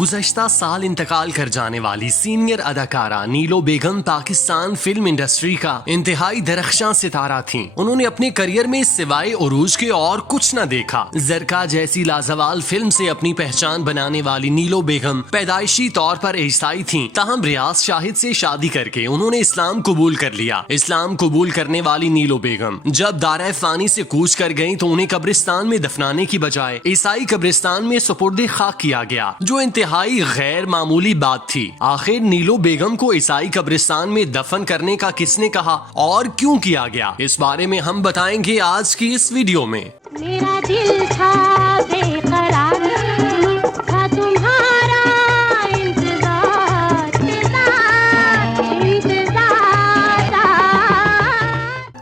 गुज़श्ता साल इंतकाल कर जाने वाली सीनियर अदाकारा नीलो बेगम पाकिस्तान फिल्म इंडस्ट्री का इंतहाई दरख्शां सितारा थीं। उन्होंने अपने करियर में सिवाय उरूज के और कुछ न देखा। ज़रका जैसी लाजवाल फिल्म से अपनी पहचान बनाने वाली नीलो बेगम पैदाइशी तौर पर ईसाई थीं, ताहम रियाज शाहिद से शादी करके उन्होंने इस्लाम कबूल कर लिया। इस्लाम कबूल करने वाली नीलो बेगम जब दारा फानी से कूच कर गयी तो उन्हें कब्रिस्तान में दफनाने की बजाय ईसाई कब्रिस्तान में सुपुर्दे खाक किया गया, जो इंतहाई गैर मामूली बात थी। आखिर नीलो बेगम को ईसाई कब्रिस्तान में दफन करने का किसने कहा और क्यों किया गया, इस बारे में हम बताएंगे आज की इस वीडियो में। मेरा दिल था बेकरार, था तुम्हारा इंतजार,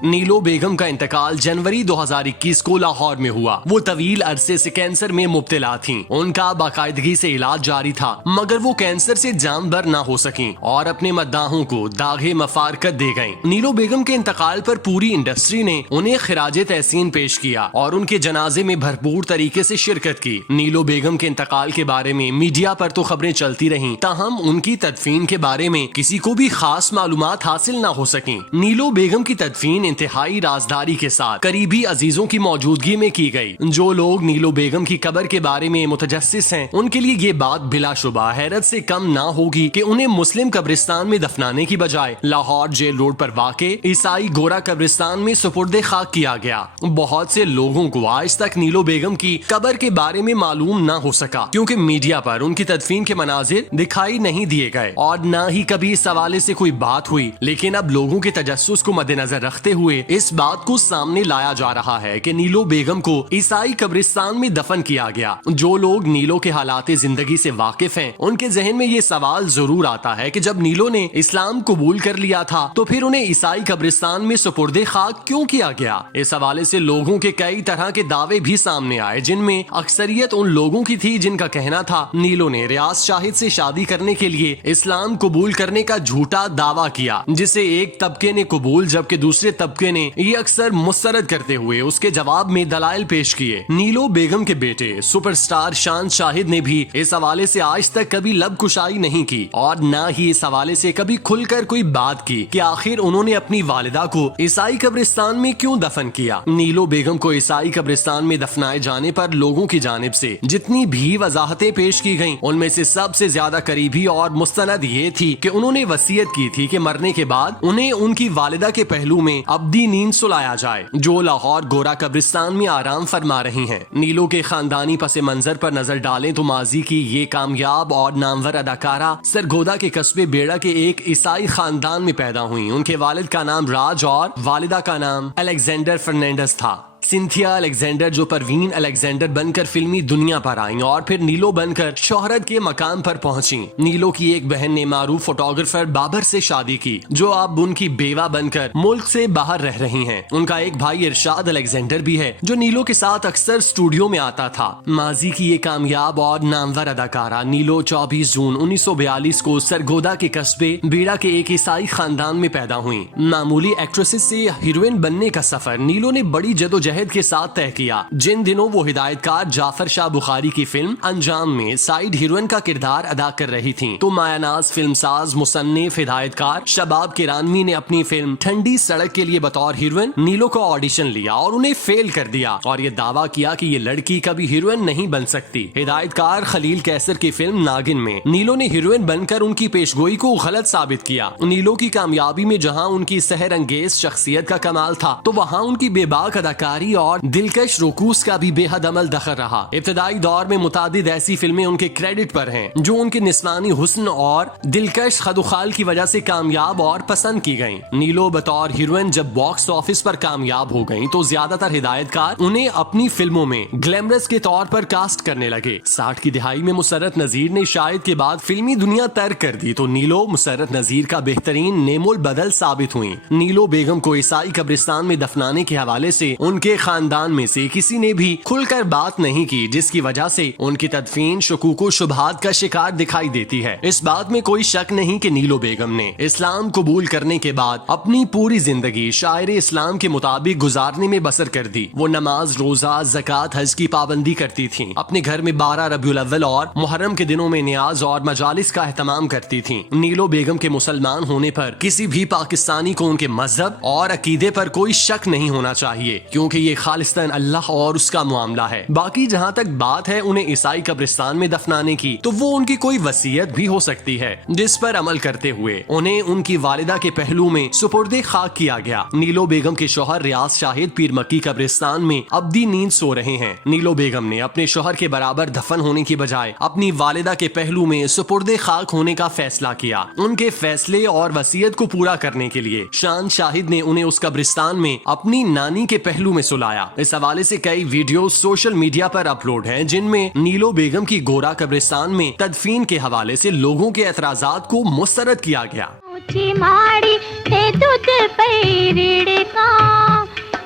नीलो बेगम का इंतकाल जनवरी 2021 को लाहौर में हुआ। वो तवील अरसे से कैंसर में मुब्तला थीं। उनका बाकायदगी से इलाज जारी था, मगर वो कैंसर से जानबर ना हो सकीं और अपने मद्दाहों को दागे मफारकत दे गईं। नीलो बेगम के इंतकाल पर पूरी इंडस्ट्री ने उन्हें खिराजे तहसीन पेश किया और उनके जनाजे में भरपूर तरीके से शिरकत की। नीलो बेगम के इंतकाल के बारे में मीडिया पर तो खबरें चलती रहीं, ताहम उनकी तदफीन के बारे में किसी को भी खास मालूमात हासिल ना हो सकी। नीलो बेगम की तदफीन इंतहाई राजदारी के साथ करीबी अजीजों की मौजूदगी में की गई। जो लोग नीलो बेगम की कब्र के बारे में मुतजस्सिस हैं, उनके लिए ये बात बिलाशुबा हैरत से कम ना होगी कि उन्हें मुस्लिम कब्रिस्तान में दफनाने की बजाय लाहौर जेल रोड पर वाक़े ईसाई गोरा कब्रिस्तान में सुपुर्दे खाक किया गया। बहुत से लोगों को आज तक नीलो बेगम की कब्र के बारे में मालूम ना हो सका, क्योंकि मीडिया पर उनकी तदफीन के मनाजिर दिखाई नहीं दिए गए और न ही कभी इस हवाले से कोई बात हुई। लेकिन अब लोगों के तजस्सुस को मद्देनजर रखते हुए इस बात को सामने लाया जा रहा है कि नीलो बेगम को ईसाई कब्रिस्तान में दफन किया गया। जो लोग नीलो के हालात जिंदगी से वाकिफ हैं, उनके जहन में ये सवाल जरूर आता है कि जब नीलो ने इस्लाम कबूल कर लिया था तो फिर उन्हें ईसाई कब्रिस्तान में सुपुर्दे खाक क्यों किया गया। इस हवाले से लोगों के कई तरह के दावे भी सामने आए, जिनमें अक्सरियत उन लोगों की थी जिनका कहना था नीलो ने रियाज शाहिद से शादी करने के लिए इस्लाम कबूल करने का झूठा दावा किया, जिसे एक तबके ने कबूल जबकि दूसरे तबके ने ये अक्सर मुस्तरद करते हुए उसके जवाब में दलाइल पेश किए। नीलो बेगम के बेटे सुपरस्टार शान शाहिद ने भी इस हवाले से आज तक कभी लब कुशाई नहीं की और न ही इस हवाले से कभी खुलकर कोई बात की कि आखिर उन्होंने अपनी वालिदा को ईसाई कब्रिस्तान में क्यों दफन किया। नीलो बेगम को ईसाई कब्रिस्तान में दफनाए जाने पर लोगों की जानिब से जितनी भी वजाहतें पेश की गयी, उनमें से सबसे ज्यादा करीबी और मुस्तनद ये थी कि उन्होंने वसीयत की थी कि मरने के बाद उन्हें उनकी वालिदा के पहलू में अब्दी नींद सुलाया जाए, जो लाहौर गोरा कब्रिस्तान में आराम फरमा रही हैं। नीलो के खानदानी पसे मंजर पर नजर डालें तो माजी की ये कामयाब और नामवर अदाकारा सरगोदा के कस्बे बेड़ा के एक ईसाई खानदान में पैदा हुई। उनके वालिद का नाम राज और वालिदा का नाम अलेक्जेंडर फर्नांडिस था। सिंथिया अलेक्जेंडर जो परवीन अलेक्जेंडर बनकर फिल्मी दुनिया पर आई और फिर नीलो बनकर शोहरत के मकाम पर पहुंची। नीलो की एक बहन ने मारूफ फोटोग्राफर बाबर से शादी की, जो अब उनकी बेवा बनकर मुल्क से बाहर रह रही हैं। उनका एक भाई इरशाद अलेक्जेंडर भी है, जो नीलो के साथ अक्सर स्टूडियो में आता था। माजी की ये कामयाब और नामवर अदाकारा नीलो 24 जून 1942 को सरगोदा के कस्बे बीड़ा के एक ईसाई खानदान में पैदा हुई। मामूली एक्ट्रेसेस से हीरोइन बनने का सफर नीलो ने बड़ी जदोजहद के साथ तय किया। जिन दिनों वो हिदायतकार जाफर शाह बुखारी की फिल्म अंजाम में साइड हीरोइन का किरदार अदा कर रही थीं, तो मायानाज फिल्मसाज मुसन्निफ हिदायतकार शबाब किरानवी ने अपनी फिल्म ठंडी सड़क के लिए बतौर हीरोइन नीलो का ऑडिशन लिया और उन्हें फेल कर दिया और ये दावा किया कि ये लड़की कभी हीरोइन नहीं बन सकती। हिदायतकार खलील कैसर की फिल्म नागिन में नीलो ने हीरोइन बनकर उनकी पेशगोई को गलत साबित किया। नीलो की कामयाबी में जहां उनकी सहर अंगेज शख्सियत का कमाल था, तो वहां उनकी बेबाक अदाकारी और दिलकश रुकूस का भी बेहद अमल दखल रहा। इब्तदाई दौर में मुतादिद ऐसी फिल्में उनके क्रेडिट पर हैं, जो उनके निस्वानी हुस्न और दिलकश खदुखाल की वजह से कामयाब और पसंद की गईं। नीलो बतौर हीरोइन जब बॉक्स ऑफिस पर कामयाब हो गईं, तो ज्यादातर हिदायतकार उन्हें अपनी फिल्मों में ग्लैमरस के तौर पर कास्ट करने लगे। 60 की दिहाई में मुसर्रत नजीर ने शाहिद के बाद फिल्मी दुनिया तर्क कर दी, तो नीलो मुसर्रत नजीर का बेहतरीन नेमुल बदल साबित हुई। नीलो बेगम को ईसाई कब्रिस्तान में दफनाने के हवाले से उनके उनके खानदान में से किसी ने भी खुलकर बात नहीं की, जिसकी वजह से उनकी तदफीन शुकूक शुबहात का शिकार दिखाई देती है। इस बात में कोई शक नहीं कि नीलो बेगम ने इस्लाम कबूल करने के बाद अपनी पूरी जिंदगी शायर इस्लाम के मुताबिक गुजारने में बसर कर दी। वो नमाज, रोजा, ज़कात, हज की पाबंदी करती थीं। अपने घर में 12 रबीउल अव्वल और मुहर्रम के दिनों में नियाज और मजालिस का एहतमाम करती थीं। नीलो बेगम के मुसलमान होने पर किसी भी पाकिस्तानी को उनके मजहब और अकीदे पर कोई शक नहीं होना चाहिए, क्योंकि ये खालिस्तन अल्लाह और उसका मामला है। बाकी जहाँ तक बात है उन्हें ईसाई कब्रिस्तान में दफनाने की, तो वो उनकी कोई वसीयत भी हो सकती है, जिस पर अमल करते हुए उन्हें उनकी वालिदा के पहलू में सुपुर्दे खाक किया गया। नीलो बेगम के शौहर रियाज शाहिद पीर मक्की कब्रिस्तान में अब्दी नींद सो रहे हैं। नीलो बेगम ने अपने शौहर के बराबर दफन होने की बजाय अपनी वालिदा के पहलू में सुपुर्दे खाक होने का फैसला किया। उनके फैसले और वसीयत को पूरा करने के लिए शान शाहिद ने उन्हें उस कब्रिस्तान में अपनी नानी के पहलू में सुलाया। इस हवाले से कई वीडियो सोशल मीडिया पर अपलोड हैं, जिनमें नीलो बेगम की गोरा कब्रिस्तान में तदफीन के हवाले से लोगों के एतराजात को मुस्तरद किया गया।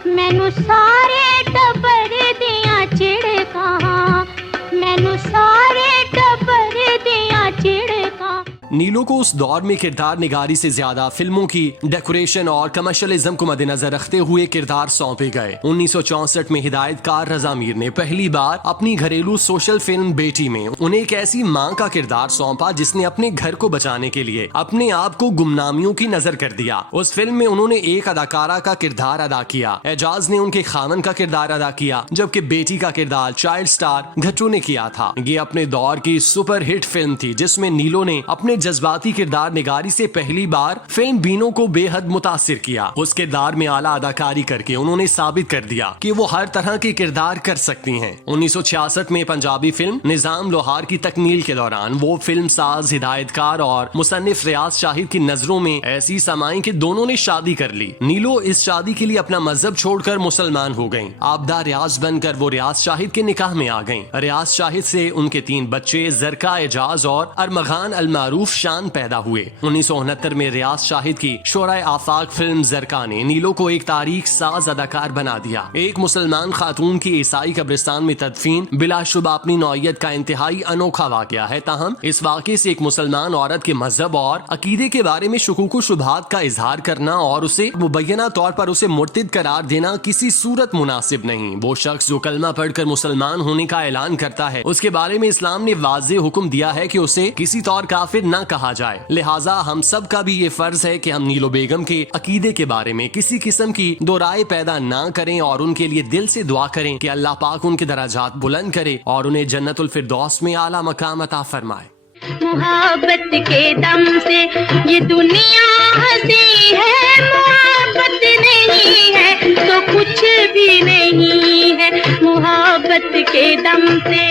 मैनू सारे टब्बर दियां चिड़कां, मैनू सारे टब्बर दियां चिड़कां। नीलो को उस दौर में किरदार निगारी से ज्यादा फिल्मों की डेकोरेशन और कमर्शियलिज्म को मद्देनजर रखते हुए किरदार सौंपे गए। 1964 में हिदायतकार रजा मीर ने पहली बार अपनी घरेलू सोशल फिल्म बेटी में उन्हें एक ऐसी मां का किरदार सौंपा जिसने अपने घर को बचाने के लिए अपने आप को गुमनामियों की नजर कर दिया। उस फिल्म में उन्होंने एक अदाकारा का किरदार अदा किया। एजाज ने उनके खामन का किरदार अदा किया, जबकि बेटी का किरदार चाइल्ड स्टार घट्टू ने किया था। ये अपने दौर की सुपर हिट फिल्म थी, जिसमें नीलो ने अपने जज्बाती किरदार निगारी से पहली बार फिल्म बीनों को बेहद मुतासिर किया। उस किरदार में आला अदाकारी करके उन्होंने साबित कर दिया कि वो हर तरह के किरदार कर सकती हैं। 1966 में पंजाबी फिल्म निजाम लोहार की तकमील के दौरान वो फिल्म साज, हिदायतकार और मुसन्निफ रियाज शाहिद की नजरों में ऐसी समाई कि दोनों ने शादी कर ली। नीलो इस शादी के लिए अपना मजहब छोड़कर मुसलमान हो गयी। आबदा रियाज बनकर वो रियाज शाहिद के निकाह में आ गयी। रियाज शाहिद से उनके 3 बच्चे जरका, एजाज और अरमगान अल मारूफ शान पैदा हुए। 1969 में रियाज शाहिद की शोराए आफाक फिल्म जरका ने नीलो को एक तारीख साज अदाकार बना दिया। एक मुसलमान खातून की ईसाई कब्रिस्तान में तदफीन बिलाशुबा अपनी नौइयत का इंतहाई अनोखा वाकया है। ताहम इस वाकये से एक मुसलमान औरत के मजहब और अकीदे के बारे में शुकूक शुबहात का इजहार करना और उसे मुबैना तौर पर उसे मुर्तिद करार देना किसी सूरत मुनासिब नहीं। वो शख्स जो कलमा पढ़कर मुसलमान होने का ऐलान करता है, उसके बारे में इस्लाम ने वाज़ेह हुक्म दिया है कि उसे किसी तौर काफिर न कहा जाए। लिहाजा हम सब का भी ये फर्ज है कि हम नीलो बेगम के अकीदे के बारे में किसी किस्म की दो राय पैदा ना करें और उनके लिए दिल से दुआ करें कि अल्लाह पाक उनके दराजात बुलंद करे और उन्हें जन्नतुल फिरदौस में आला मकाम अता फरमाए। मोहब्बत के दम से ये दुनिया हंसी है, मोहब्बत नहीं है तो कुछ भी नहीं है। मोहब्बत के दम से